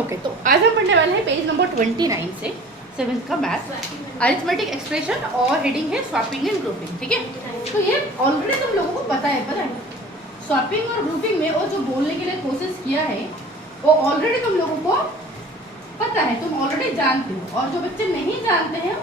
Okay, तो आज हम पढ़ने वाले हैं पेज नंबर 29 से 7th का मैथ अरिथमेटिक एक्सप्रेशन और हेडिंग है स्वैपिंग एंड ग्रुपिंग। ठीक है, तो ये ऑलरेडी तुम लोगों को पता है स्वैपिंग और ग्रुपिंग में और जो बोलने के लिए कोशिश किया है वो ऑलरेडी तुम लोगों को पता है, तुम ऑलरेडी जानते हो। और जो बच्चे नहीं जानते हैं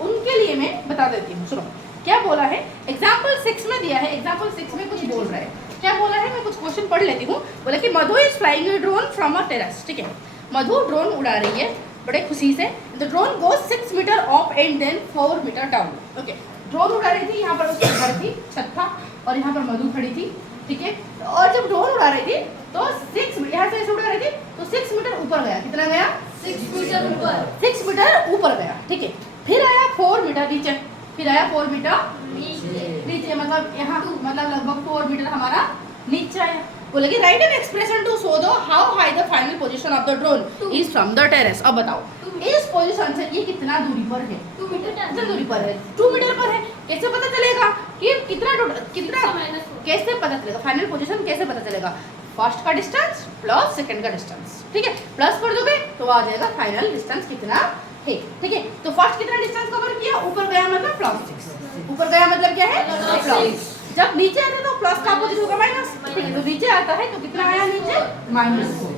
उनके लिए मैं बता देती हूँ। सुनो क्या बोला है, एग्जाम्पल 6 में दिया है। एग्जाम्पल 6 में कुछ बोल रहा है, क्या बोला है, मैं कुछ क्वेश्चन पढ़ लेती हूँ। बोला कि Madhu is flying a drone from a terrace. ठीक है, मधु ड्रोन उड़ा रही है बड़े खुशी से। The drone goes 6 meter up and then 4 meter down. Okay, drone उड़ा रही थी, यहाँ पर उसका घर थी, छत था, और यहाँ पर मधु खड़ी थी। ठीक है, और जब ड्रोन उड़ा रही थी तो 6 यहाँ से ऐसे उड़ा रही थी तो 6 मीटर ऊपर गया। कितना गया? 6 मीटर ऊपर। 6 मीटर ऊपर गया। ठीक है, फिर आया 4 मीटर नीचे, फिर आया 4 मीटर नीचे, मतलब यहाँ मतलब लगभग 4 मीटर हमारा नीचे आया। बोले कि write an expression to show दो how high the final position of the drone is from the terrace. अब बताओ इस पोजीशन से ये कितना दूरी पर है? 2 मीटर। कितना दूरी पर है? 2 मीटर पर है। कैसे पता चलेगा कि कितना कैसे पता चलेगा फाइनल पोजीशन? कैसे पता चलेगा? फर्स्ट का डिस्टेंस प्लस सेकंड का डिस्टेंस। ठीक है, प्लस कर दोगे तो आ जाएगा फाइनल डिस्टेंस कितना है। ठीक है, तो फर्स्ट कितना डिस्टेंस कवर किया? ऊपर गया मतलब +6। ऊपर गया मतलब क्या है? प्लस। जब नीचे आता है तो प्लस का अपोजिट होगा माइनस। ठीक है, तो नीचे आता है तो कितना आया नीचे? -4।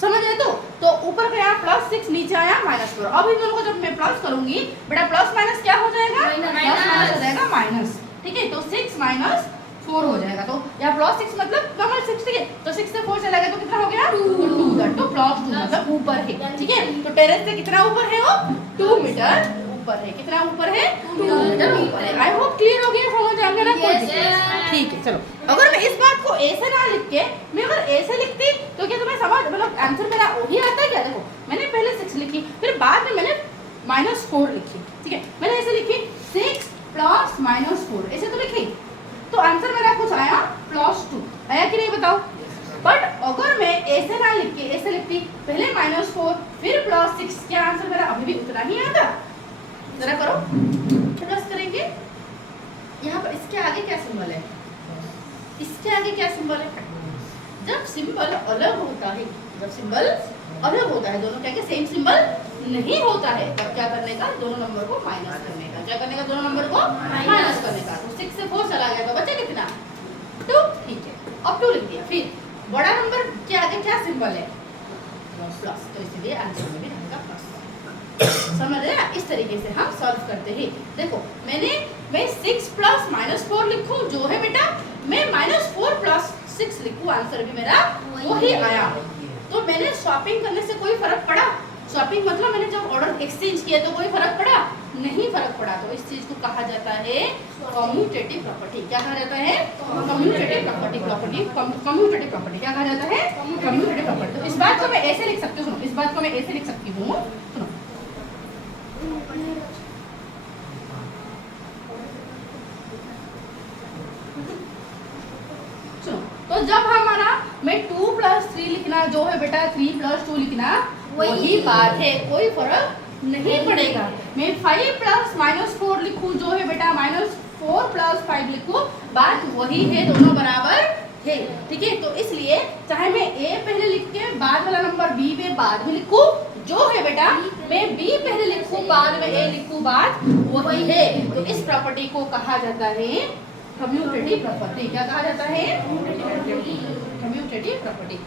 समझ रहे? तो ऊपर गया +6, नीचे आया -4। अब इन दोनों को जब मैं प्लस करूंगी बेटा प्लस माइनस क्या हो जाएगा? प्लस माइनस हो जाएगा माइनस। ठीक है, तो 6 - 4 हो जाएगा। तो यहाँ +6 मतलब नॉर्मल 6। ठीक है, तो 6 से 4 चला गया तो कितना हो गया? 2। दैट तो +2 मतलब ऊपर है। ठीक है, तो टेरेस से कितना ऊपर है? वो 2 मीटर ऊपर है। कितना ऊपर है? 2 मीटर ऊपर है। आई होप क्लियर हो गया, समझ आ गया ना? ठीक है, चलो अगर मैं इस बात को ऐसे ना लिख के मैं अगर ऐसे लिखती तो क्या तुम्हें समझ मतलब आंसर मेरा वही आता है क्या? देखो मैंने पहले 6 लिखी, फिर बाद में मैंने -4 लिखी। ठीक है, मैंने ऐसे लिखी 6 + -4 ऐसे तो लिखी, तो आंसर मेरा कुछ आया +2 आया कि नहीं बताओ? बट अगर मैं ऐसे ना लिख के ऐसे लिखती, पहले -4 फिर +6, क्या आंसर मेरा अभी भी उतना ही आता? जरा करो, प्लस करेंगे। यहाँ पर इसके आगे क्या सिंबल है? इसके आगे क्या सिंबल है? जब सिंबल अलग होता है, जब सिंबल अलग होता है, दोनों क्या सेम सिंबल नहीं होता है, तब क्या करने का? दोनों नंबर को माइनस करने का। क्या करने का? दोनों नंबर को माइनस करने का। तो 6 से 4 चला गया तो बचा कितना? 2। ठीक है, अब 2 लिख दिया। फिर बड़ा नंबर के आगे क्या सिंबल है? प्लस, तो इसलिए आंसर में भी रहेगा प्लस। समझ रहे हैं? इस तरीके से हम सॉल्व करते हैं। देखो मैं 6 + -4 लिखूं जो है बेटा, मैं -4 + 6 लिखूं, आंसर भी मेरा वही आया। तो मैंने स्वैपिंग करने से कोई फर्क पड़ा? स्वैपिंग मतलब मैंने जब ऑर्डर एक्सचेंज किया तो कोई फर्क पड़ा? नहीं फर्क पड़ा। तो इस चीज को कहा जाता है कम्यूटेटिव प्रॉपर्टी। क्या कहा जाता है? Commutative property. कम्यूटेटिव प्रॉपर्टी क्या कहा जाता है? Commutative property. तो इस बात को मैं ऐसे लिख सकती हूँ, इस बात को मैं ऐसे लिख सकती हूँ। सुनो, तो जब हमारा मैं 2 + 3 लिखना जो है बेटा 3 + 2 लिखना वही बात है, कोई फर्क नहीं पड़ेगा। मैं 5 + -4 लिखूं जो है बेटा -4 + 5 लिखूं, बात वही है, दोनों बराबर है। ठीक है, तो इसलिए चाहे मैं A पहले लिख के बाद वाला नंबर B में बाद में लिखूं जो है बेटा, मैं B पहले लिखूं बाद में A लिखूं, बात वही है। तो इस प्रॉपर्टी को कहा जाता है कम्यूटेटिव प्रॉपर्टी। क्या कहा जाता है? Commutative property.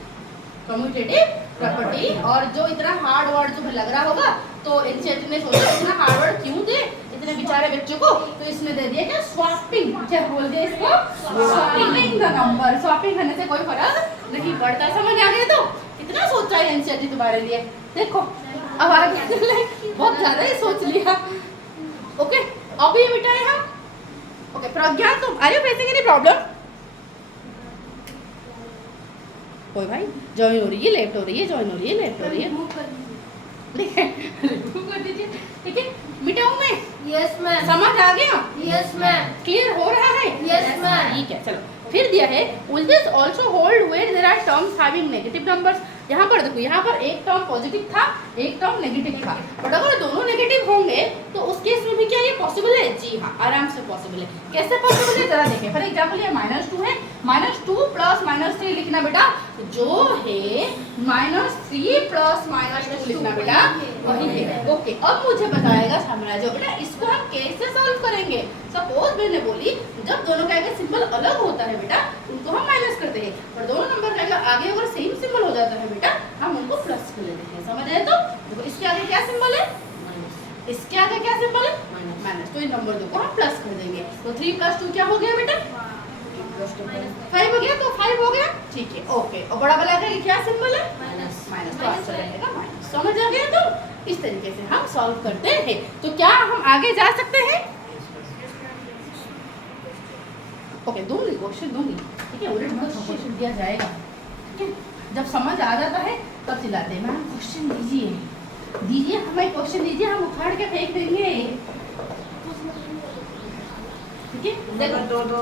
Commutative property. और जो इतना हार्ड वर्ड तुम्हें लग रहा होगा तो एनसीईआरटी ने सोचा इतना हार्ड वर्ड क्यों दे इतने बेचारे बच्चों को, तो इसने दे दिया क्या? स्वैपिंग। क्या बोल दिया इसको? Swapping the number. स्वैपिंग करने से कोई फर्क नहीं पड़ता। समझ आ गया? तो इतना सोचा है एनसीईआरटी तुम्हारे लिए। देखो अब आगे बहुत ज्यादा ही सोच लिया। ओके, अब ये मिटाए हम। ओके, प्रज्ञा तुम are you facing any problem? कोई भाई जॉइन हो रही है, लेफ्ट हो रही है, जॉइन हो रही है, लेफ्ट हो रही है, ठीक है कर दीजिए। ठीक है, मिटाऊं मैं? Yes ma'am. समझ आ गया? Yes ma'am. क्लियर हो रहा है? Yes ma'am. ठीक है, चलो फिर दिया है will this also hold where there are terms having negative numbers? यहाँ पर देखो, यहाँ पर एक टर्म पॉजिटिव था, एक टर्म नेगेटिव था, बट अगर दोनों नेगेटिव होंगे तो उस केस में भी क्या ये पॉसिबल है? जी हाँ, आराम से पॉसिबल है। कैसे पॉसिबल है जरा देखें। फॉर एग्जाम्पल ये -2 है, -2 प्लस -3 लिखना बेटा, जो है -3 प्लस -2 लिखना बेटा, वही है। ओके, अब मुझे बताएगा सामने जो बेटा इसको हम कैसे सॉल्व करेंगे। सपोज मैंने बोली जब दोनों का सिंबल अलग होता है बेटा उनको हम माइनस करते हैं, पर दोनों नंबर का आगे अगर सेम सिंबल हो जाता है बेटा हम उनको प्लस कर लेते हैं। समझ आए? तो देखो इसके आगे क्या सिंबल है? इसके आगे क्या सिंबल है? माइनस। तो इन नंबर दो को हम प्लस कर देंगे। तो 3 + 2 क्या हो गया बेटा? 5 हो गया। तो 5 हो गया, ठीक है। ओके, और बड़ा वाला का क्या सिंबल है? माइनस। तो आंसर रहेगा माइनस। समझ आ गया? तो इस तरीके से हम सॉल्व करते हैं। तो क्या हम आगे जा सकते हैं? ओके, दूंगी क्वेश्चन दूंगी, ठीक है। उलट पुलट क्वेश्चन दिया जाएगा, ठीक है। जब समझ आ जाता है तब चिल्लाते हैं मैम क्वेश्चन दीजिए, हमें क्वेश्चन दीजिए, हम उखाड़ के फेंक देंगे, ठीक है। देखो दो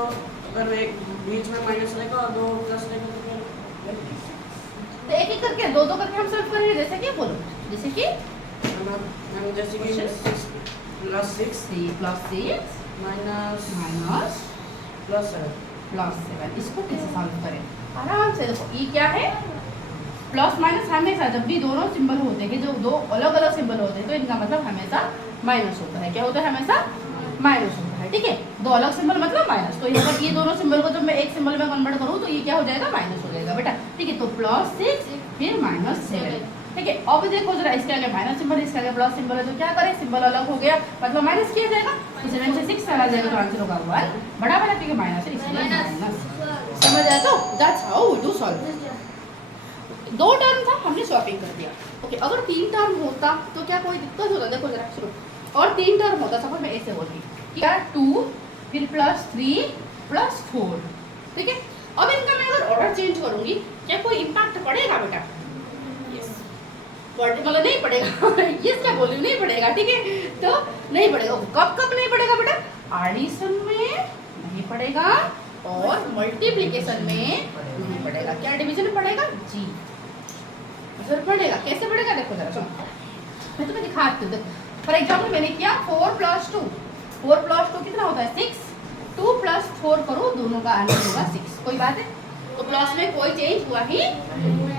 अगर एक बीच में माइनस रहेगा और 2 प्लस रहेगा तो एक करके दो करके हम सॉल्व करेंगे। जैसे कि बोलो, जैसे कि 6 + 6 3 + 6 माइनस +7 इसको कैसे सॉल्व करें? आराम से देखो, ये क्या है? प्लस माइनस हमेशा जब भी दोनों सिंबल होते हैं, जो दो अलग अलग सिंबल होते हैं, तो इनका मतलब हमेशा माइनस होता है। क्या होता है? हमेशा माइनस होता है, ठीक है। दो अलग सिंबल मतलब माइनस। तो यहाँ पर ये दोनों सिंबल को जब मैं एक सिंबल में कन्वर्ट करूँ तो ये क्या हो जाएगा? माइनस हो जाएगा बेटा, ठीक है। तो +6 फिर -7, ठीक है। अब देखो जरा, इसके आगे माइनस सिंबल, इसके आगे प्लस सिंबल है, तो क्या करें? सिंबल अलग हो गया मतलब माइनस किया जाएगा। तो 7 से 6 चला जाएगा तो आंसर होगा 1। बड़ा वाला क्योंकि माइनस है इसलिए माइनस। समझ आया? तो that's how we do solve. 2 term था, हमने स्वैपिंग कर दिया। ओके, अगर 3 टर्म होता तो क्या कोई दिक्कत होता? देखो जरा सुनो, और 3 टर्म होता, सपोज मैं ऐसे बोलती क्या 2 फिर +3 +4, ठीक है। अब इनका मैं अगर ऑर्डर चेंज करूंगी क्या कोई इम्पैक्ट पड़ेगा बेटा? मतलब नहीं पड़ेगा ये क्या बोल रही हूँ, नहीं पड़ेगा, ठीक है। तो नहीं पड़ेगा। कब नहीं पड़ेगा बेटा? एडिशन में नहीं पड़ेगा और मल्टीप्लिकेशन में नहीं पड़ेगा। क्या डिवीजन में पड़ेगा? जी सर पड़ेगा। कैसे पड़ेगा? देखो जरा सुनो, मैं तुम्हें दिखाती हूँ। फॉर एग्जाम्पल मैंने किया 4 + 2, 4 + 2 कितना होता है? 6। 2 + 4 करो, दोनों का आंसर होगा 6। कोई बात है? तो प्लस में कोई चेंज हुआ ही।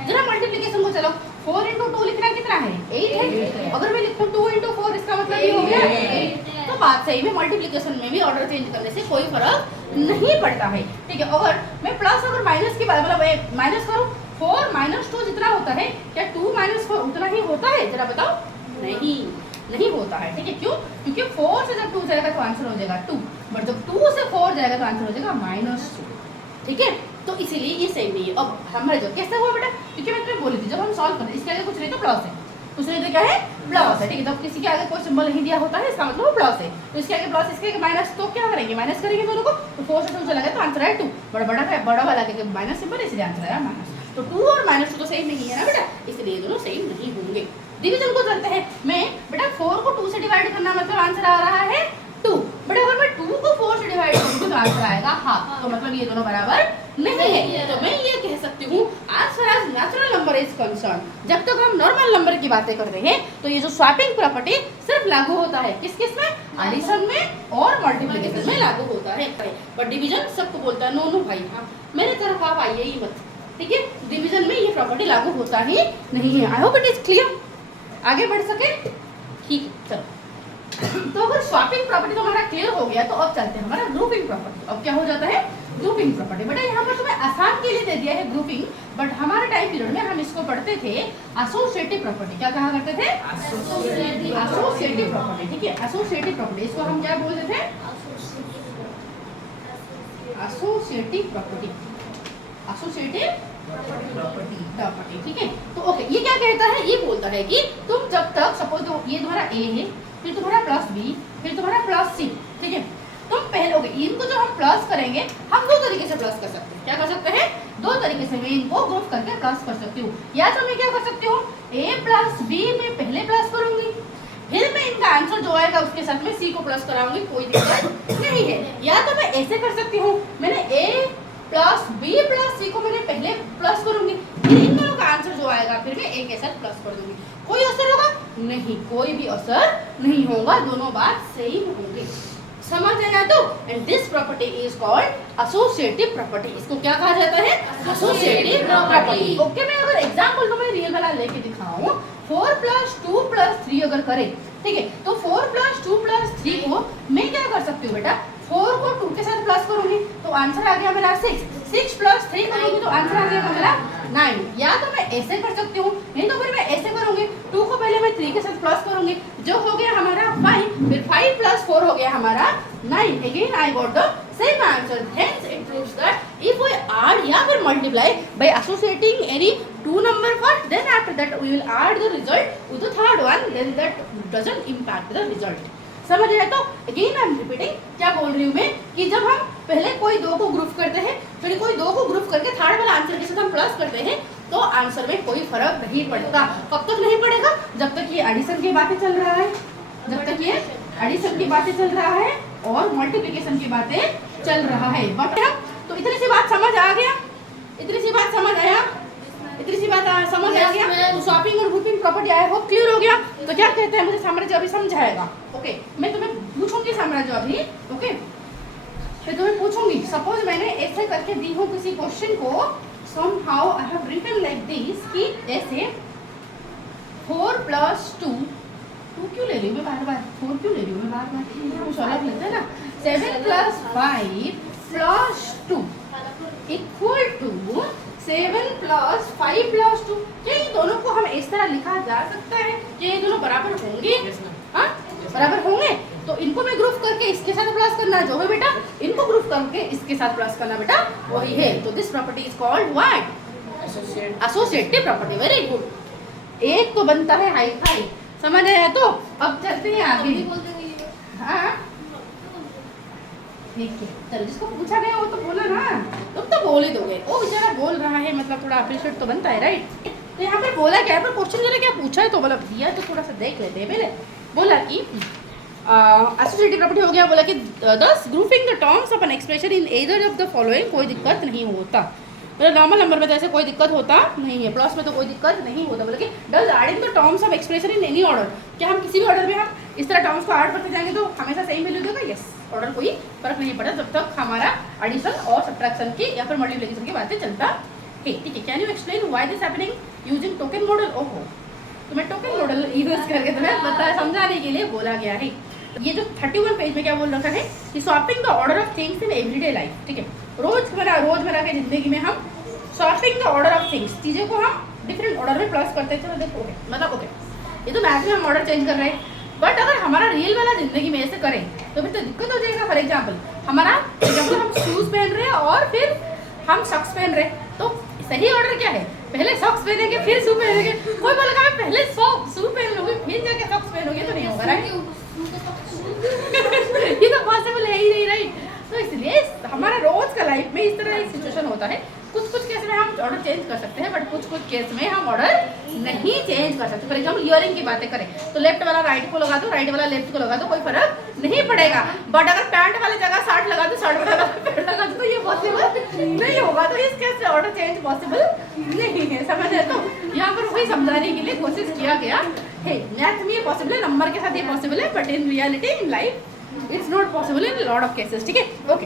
जरा मल्टीप्लिकेशन को चलो, 4 × 2 लिखना कितना है? 8 है। अगर मैं लिखूं 2 × 4 इसका मतलब ये हो गया 8। तो बात सही में मल्टीप्लिकेशन में भी ऑर्डर चेंज करने से कोई फर्क नहीं पड़ता है, ठीक है। अगर मैं प्लस अगर माइनस की बात मतलब माइनस करूं, 4 - 2 जितना होता है क्या 2 - 4 उतना ही होता है? जरा बताओ। नहीं होता है, ठीक है। क्यों? क्योंकि 4 से जब 2 जाएगा तो आंसर हो जाएगा 2, बट जब 2 से 4 जाएगा तो आंसर हो जाएगा -2, ठीक है। तो इसीलिए ये सही नहीं है। अब हमारे जो कैसे हुआ बेटा? क्योंकि मैं तुम्हें बोली थी जब हम सॉल्व करते इसके आगे कुछ नहीं तो प्लस है, कुछ नहीं तो क्या है? प्लस है, ठीक है। जब किसी के आगे कोई सिंबल नहीं दिया होता है इसका मतलब वो प्लस है। तो इसके आगे प्लस, इसके आगे माइनस, तो क्या करेंगे? माइनस करेंगे दोनों को। तो 4 से 2 चला गया तो आंसर है 2। बड़ा वाला के माइनस सिंबल इसलिए आंसर आया माइनस। तो 2 और -2 तो सेम नहीं है ना बेटा, इसलिए दोनों सेम नहीं होंगे। डिवीजन को चलते हैं। मैं बेटा 4 को 2 से डिवाइड करना मतलब आंसर आ रहा है 2, बट अगर मैं 2 को 4 से डिवाइड करूंगी तो आंसर आएगा हाफ। तो मतलब ये दोनों बराबर नहीं है। तो मैं ये कह सकती हूँ as far as natural number is concerned, जब तक हम नॉर्मल नंबर की बातें कर रहे हैं तो ये जो स्वैपिंग प्रॉपर्टी सिर्फ लागू होता है किस में? एडिशन में और मल्टीप्लिकेशन में लागू होता है। बट डिवीजन सबको बोलता है नो भाई, हाँ मेरे तरफ आप आइए ही मत, ठीक है। डिवीजन में ये प्रॉपर्टी लागू होता ही नहीं है। I hope it is clear. आगे बढ़ सके, ठीक है। चलो, तो अगर स्वैपिंग प्रॉपर्टी तो हमारा क्लियर हो गया तो अब चलते हैं हमारा ग्रुपिंग प्रॉपर्टी। अब क्या हो जाता है? Grouping property. बेटा यहाँ पर तुम्हें आसान के लिए दे दिया है ग्रुपिंग, बट हमारे टाइम पीरियड में हम इसको पढ़ते थे एसोसिएटिव प्रॉपर्टी। क्या कहा करते थे? एसोसिएटिव प्रॉपर्टी, ठीक है। एसोसिएटिव प्रॉपर्टी इसको हम क्या बोलते थे? एसोसिएटिव प्रॉपर्टी, एसोसिएटिव प्रॉपर्टी, ठीक है। तो ओके, ये क्या कहता है? ये बोलता है कि तुम जब तक सपोज ये तुम्हारा ए है, फिर तुम्हारा +b, फिर तुम्हारा +c, ठीक है। तुम पहले ओके इनको जो हम प्लस करेंगे हम 2 तरीके से प्लस कर सकते हैं। क्या कर सकते हैं? 2 तरीके से मैं इनको ग्रुप करके प्लस कर सकती हूँ। या तो मैं क्या कर सकती हूँ, a + b में पहले प्लस करूंगी, फिर मैं इनका आंसर जो आएगा उसके साथ में c को प्लस कराऊंगी, कोई दिक्कत नहीं है। या तो मैं ऐसे कर सकती हूँ, मैंने a + b + c को मैंने पहले प्लस करूंगी, फिर इन दोनों का आंसर जो जो आएगा फिर मैं एक के साथ प्लस कर दूंगी। कोई असर होगा नहीं, कोई भी असर नहीं होगा, दोनों बात सेम होंगे। समझ आया तो? And this property is called associative property. इसको क्या कहा जाता है? Associative property. ओके, मैं अगर एग्जांपल तुम्हें रियल वाला लेके दिखाऊं, 4 + 2 + 3 अगर करें, ठीक है, तो 4 + 2 + 3 को मैं क्या कर सकती हूँ बेटा, 4 को 2 के साथ प्लस करूंगी तो आंसर आ गया मेरा 6, 6 + 3 करूंगी तो आंसर आ जाएगा मेरा 9। या तो मैं ऐसे कर सकती हूँ, नहीं तो फिर मैं ऐसे करूंगी, 2 को पहले मैं 3 के साथ प्लस करूंगी, जो हो गया हमारा 5, फिर 5 + 4 हो गया हमारा 9। Again I got the same answer. Hence it proves that if we add या फिर multiply by associating any two number first, then after that we will add the result with the third one, then that doesn't impact the result। समझ आया तो? Again I am repeating, क्या बोल रही हूँ मैं कि जब हम पहले कोई दो को ग्रुप करते हैं, फिर कोई दो को ग्रुप करके थर्ड वाला आंसर के साथ हम प्लस करते हैं, तो आंसर में कोई फर्क नहीं पड़ता। कब तक नहीं पड़ेगा? जब तक ये एडिशन की बातें चल रहा है, जब तक ये एडिशन की बातें चल रहा है और मल्टीप्लिकेशन की बातें चल रहा है। बट तो इतनी सी बात समझ आ गया, इतनी सी बात समझ आया, इतनी सी बात समझ आ गया। तो स्वैपिंग और grouping property I hope clear हो गया। तो क्या कहते हैं, मुझे साम्राज्य अभी समझाएगा। ओके, मैं तुम्हें पूछूंगी साम्राज्य अभी। ओके, फिर तुम्हें पूछूंगी, सपोज मैंने ऐसे करके दी हूँ किसी क्वेश्चन को, somehow I have written like this कि ऐसे 4 + 2 क्यों ले रही हूँ मैं बार बार, 4 क्यों ले रही हूँ मैं बार बार, कुछ अलग लगता है ना। 7 + 5 + 2 = 7 + 5 + 2। क्या ये दोनों को हम इस तरह लिखा जा सकता है कि ये दोनों बराबर होंगे? हाँ, बराबर होंगे। तो इनको मैं ग्रुप करके इसके साथ प्लस करना जो है बेटा, इनको ग्रुप करके इसके साथ प्लस करना बेटा वही है। तो this property is called what? Associative property. Very good. एक तो बनता है हाई फाई, समझ आया? तो अब चलते हैं आगे। हाँ ठीक है, चलो, जिसको पूछा गया वो तो बोला ना, तुम तो बोल ही दोगे। ओ बेचारा बोल रहा है, मतलब थोड़ा अप्रिशिएट तो बनता है, राइट? तो यहाँ पर बोला क्या है, पर क्वेश्चन जरा क्या पूछा है तो मतलब दिया तो थोड़ा सा देख लेते हैं पहले। बोला कि एसोसिएटिव प्रॉपर्टी हो गया, बोला कि दस grouping the terms of an expression in either of the following, कोई दिक्कत नहीं होता। मतलब नॉर्मल नंबर में तो ऐसे कोई दिक्कत होता नहीं है, प्लस में तो कोई दिक्कत नहीं होता। बोला कि does adding the terms of expression in any order, क्या हम किसी भी ऑर्डर में हम इस तरह टर्म्स को ऐड करते जाएंगे तो हमेशा सेम वैल्यू देगा? यस, ऑर्डर कोई फर्क नहीं पड़ता जब तक हमारा एडिशन और सब्ट्रैक्शन की या फिर मल्टीप्लिकेशन की बातें चलता है। ठीक है, can you explain why this happening using token model? ओहो, तो मैं टोकन मॉडल यूज करके तुम्हें बता समझाने के लिए बोला गया है। ये जो 31 पेज में क्या बोल रखा है कि swapping the order of things in everyday life. ठीक है, रोजमर्रा के जिंदगी में हम swapping the order of things, चीज़ों को हम डिफरेंट ऑर्डर में प्लस करते हैं। देखो मतलब ओके, ये तो मैथ में हम ऑर्डर चेंज कर रहे हैं, बट अगर हमारा रियल वाला जिंदगी में ऐसे करें तो फिर तो दिक्कत हो जाएगा। फॉर एग्जाम्पल हम शूज़ पहन रहे हैं और फिर हम सॉक्स पहन रहे हैं, तो सही ऑर्डर क्या है? पहले सॉक्स पहनेंगे फिर शू पहनेंगे। कोई बोलेगा मैं पहले शू पहन लूँगी फिर जाके सॉक्स पहनोगे, तो नहीं होगा, राइट? ये तो पॉसिबल है ही नहीं, राइट? तो इसलिए हमारा रोज का लाइफ में इस तरह एक सिचुएशन होता है। कुछ केस में हम ऑर्डर चेंज कर सकते हैं, बट कुछ केस में हम ऑर्डर नहीं चेंज कर सकते। फॉर एग्जाम्पल इयरिंग की बातें करें तो लेफ्ट वाला राइट को लगा दो, राइट वाला लेफ्ट को लगा दो, कोई फर्क नहीं पड़ेगा। बट अगर पैंट वाली जगह शर्ट लगा दो, शर्ट वाला पैंट लगा दो, तो ये पॉसिबल नहीं होगा। तो इस केस में ऑर्डर चेंज पॉसिबल नहीं है, समझ है? तो यहाँ पर वही समझाने के लिए कोशिश किया गया है। मैथ में ये पॉसिबल है, नंबर के साथ ये पॉसिबल है, but in reality in life it's not possible in lot of cases. ठीक है, ओके।